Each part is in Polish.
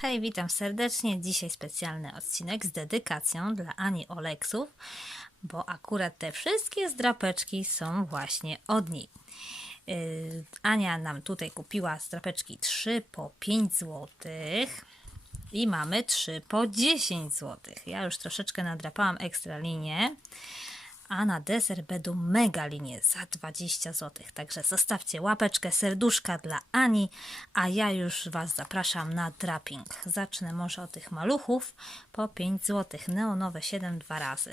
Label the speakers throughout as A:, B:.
A: Hej, witam serdecznie. Dzisiaj specjalny odcinek z dedykacją dla Ani Oleksów, bo akurat te wszystkie zdrapeczki są właśnie od niej. Yy, Ania nam tutaj kupiła zdrapeczki 3 po 5 zł i mamy 3 po 10 zł. Ja już troszeczkę nadrapałam ekstra linię, a na deser będą mega linie za 20 zł. Także zostawcie łapeczkę, serduszka dla Ani, a ja już Was zapraszam na draping. Zacznę może od tych maluchów po 5 zł. Neonowe 7 dwa razy.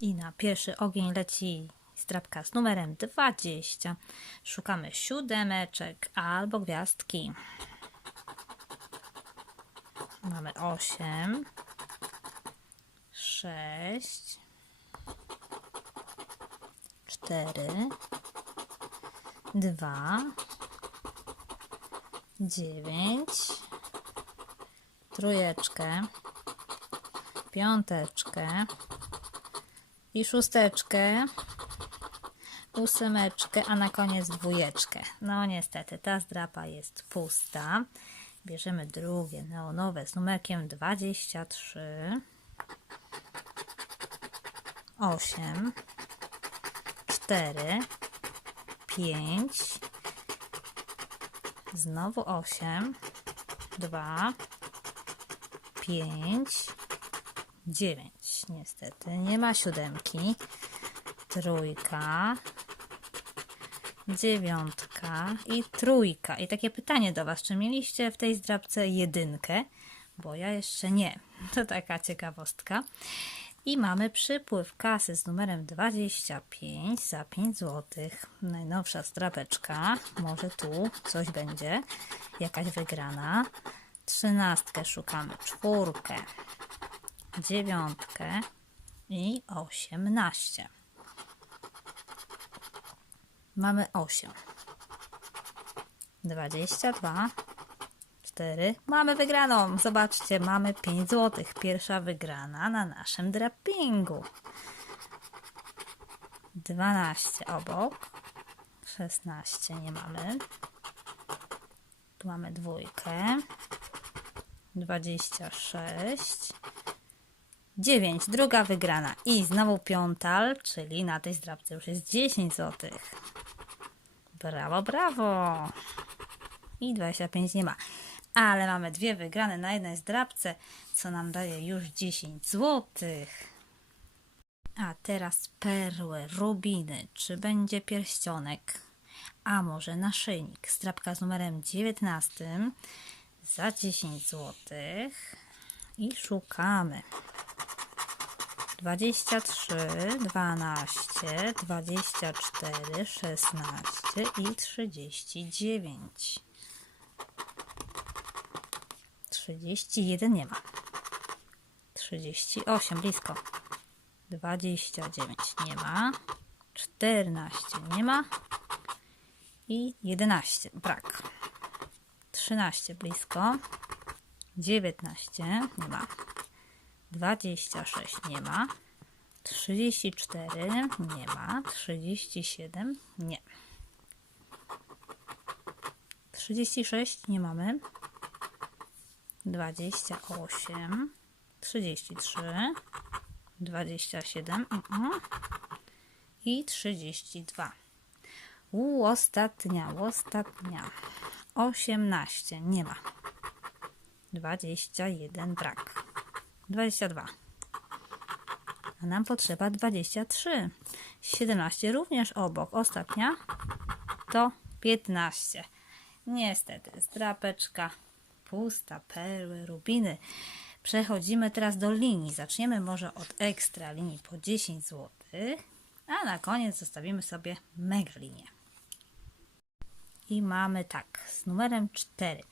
A: I na pierwszy ogień leci zdrapka z numerem 20. Szukamy siódemeczek albo gwiazdki. Mamy 8, 6, 4, 2, 9, trójeczkę, piąteczkę i szósteczkę, ósemeczkę, a na koniec dwójeczkę. No niestety, ta zdrapa jest pusta. Bierzemy drugie neonowe z numerkiem 23, 8, 4, 5, znowu 8, 2, 5, 9. Niestety nie ma siódemki, trójka, dziewiątka i trójka. I takie pytanie do Was, czy mieliście w tej zdrabce jedynkę? Bo ja jeszcze nie. To taka ciekawostka. I mamy przypływ kasy z numerem 25 za 5 zł. Najnowsza zdrabeczka. Może tu coś będzie. Jakaś wygrana. Trzynastkę szukamy. Czwórkę. Dziewiątkę. I osiemnaście. Mamy 8. 22. 4. Mamy wygraną. Zobaczcie, mamy 5 zł. Pierwsza wygrana na naszym drapingu. 12 obok. 16 nie mamy. Tu mamy dwójkę. 26. 9. Druga wygrana. I znowu piątal, czyli na tej zdrabce już jest 10 zł. Brawo, brawo. I 25 nie ma. Ale mamy dwie wygrane na jednej zdrabce, co nam daje już 10 zł. A teraz perły, rubiny. Czy będzie pierścionek? A może naszyjnik? Zdrabka z numerem 19 za 10 zł. I szukamy. 23, 12, 24, 16 i 39. 31 nie ma. 38 blisko. 29 nie ma. 14 nie ma. I 11 brak. 13 blisko. 19 nie ma. 26 nie ma. 34 nie ma. 37 nie. 36 nie mamy. 28 33 27 mhm. i 32. U, ostatnia, ostatnia. 18 nie ma. 21 brak. 22. A nam potrzeba 23. 17 również obok. Ostatnia to 15. Niestety, zdrapeczka pusta, perły, rubiny. Przechodzimy teraz do linii. Zaczniemy może od ekstra linii po 10 zł, a na koniec zostawimy sobie mega linię. I mamy tak, z numerem 4.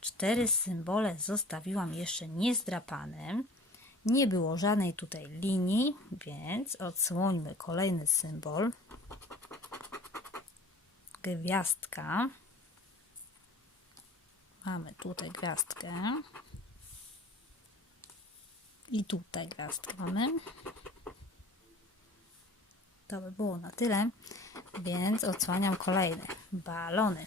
A: Cztery symbole zostawiłam jeszcze niezdrapane. Nie było żadnej tutaj linii, więc odsłońmy kolejny symbol. Gwiazdka. Mamy tutaj gwiazdkę. I tutaj gwiazdkę mamy. To by było na tyle, więc odsłaniam kolejne balony.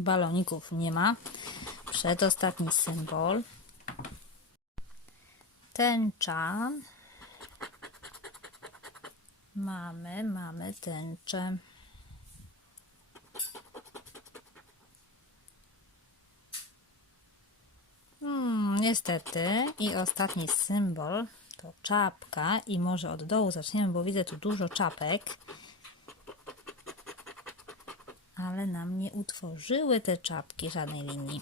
A: baloników nie ma. Przedostatni symbol. Tęcza. Mamy, mamy tęczę. Hmm, niestety. I ostatni symbol to czapka. I może od dołu zaczniemy, bo widzę tu dużo czapek. Ale nam nie utworzyły te czapki żadnej linii.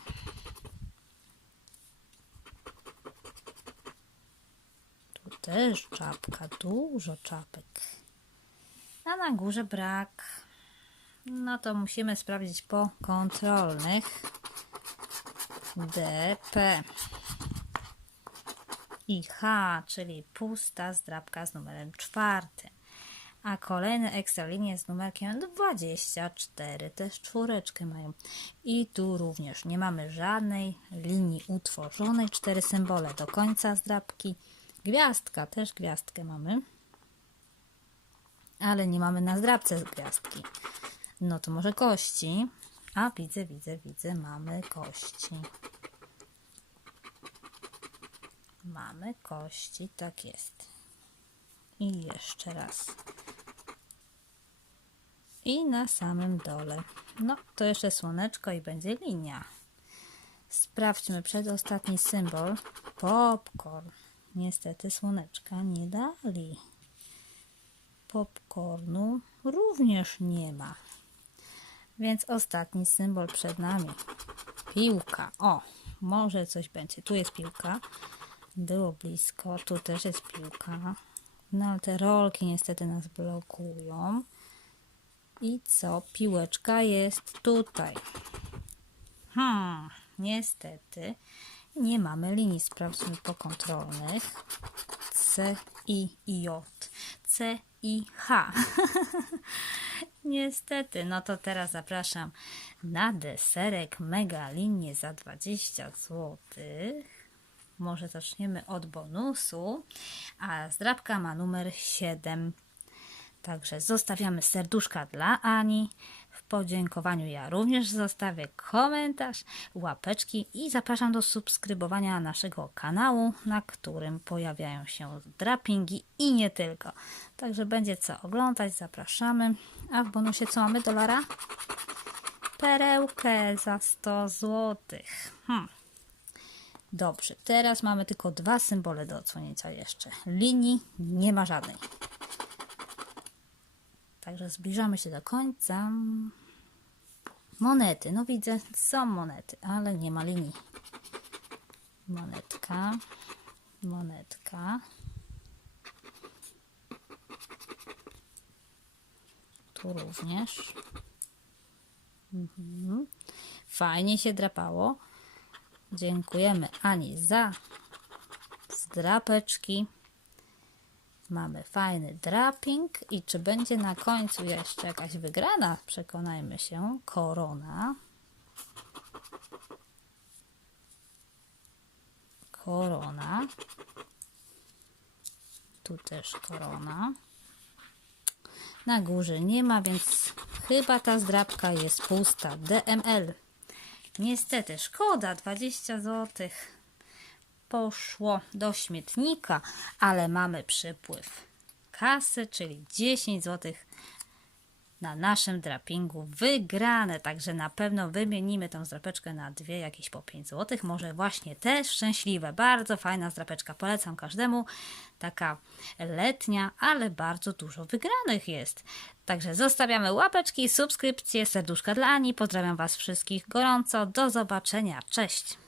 A: Tu też czapka, dużo czapek. A na górze brak. No to musimy sprawdzić po kontrolnych. DP i H, czyli pusta zdrabka z numerem czwartym. A kolejne ekstra linie z numerkiem 24, też czwóreczkę mają. I tu również nie mamy żadnej linii utworzonej, cztery symbole do końca zdrabki. Gwiazdka, też gwiazdkę mamy. Ale nie mamy na zdrabce gwiazdki. No to może kości. A widzę, widzę, widzę, mamy kości. Mamy kości, tak jest. I jeszcze raz. I na samym dole. No, to jeszcze słoneczko i będzie linia. Sprawdźmy przedostatni symbol. Popcorn. Niestety słoneczka nie dali. Popcornu również nie ma. Więc ostatni symbol przed nami. Piłka. O, może coś będzie. Tu jest piłka. Było blisko. Tu też jest piłka. No ale te rolki niestety nas blokują. I co? Piłeczka jest tutaj. Hmm, niestety nie mamy linii. Sprawdźmy po kontrolnych. C, I, J. C, I, H. Niestety, no to teraz zapraszam na deserek Mega Linię za 20 zł. Może zaczniemy od bonusu, a zdrabka ma numer 7. Także zostawiamy serduszka dla Ani. W podziękowaniu ja również zostawię komentarz, łapeczki i zapraszam do subskrybowania naszego kanału, na którym pojawiają się drapingi i nie tylko. Także będzie co oglądać, zapraszamy. A w bonusie co mamy dolara? Perełkę za 100 zł. Hmm. Dobrze, teraz mamy tylko dwa symbole do odsłonięcia jeszcze. Linii nie ma żadnej. Także zbliżamy się do końca. Monety. No widzę, są monety, ale nie ma linii. Monetka. Monetka. Tu również. Mhm. Fajnie się drapało. Dziękujemy Ani za zdrapeczki. Mamy fajny draping i czy będzie na końcu jeszcze jakaś wygrana? Przekonajmy się. Korona. Korona. Tu też korona. Na górze nie ma, więc chyba ta zdrabka jest pusta. DML. Niestety, szkoda, 20 zł poszło do śmietnika, ale mamy przypływ kasy, czyli 10 zł na naszym drapingu wygrane. Także na pewno wymienimy tą zdrapeczkę na dwie, jakieś po 5 zł. Może właśnie też szczęśliwe. Bardzo fajna zdrapeczka. Polecam każdemu. Taka letnia, ale bardzo dużo wygranych jest. Także zostawiamy łapeczki, subskrypcje, serduszka dla Ani. Pozdrawiam Was wszystkich gorąco. Do zobaczenia. Cześć!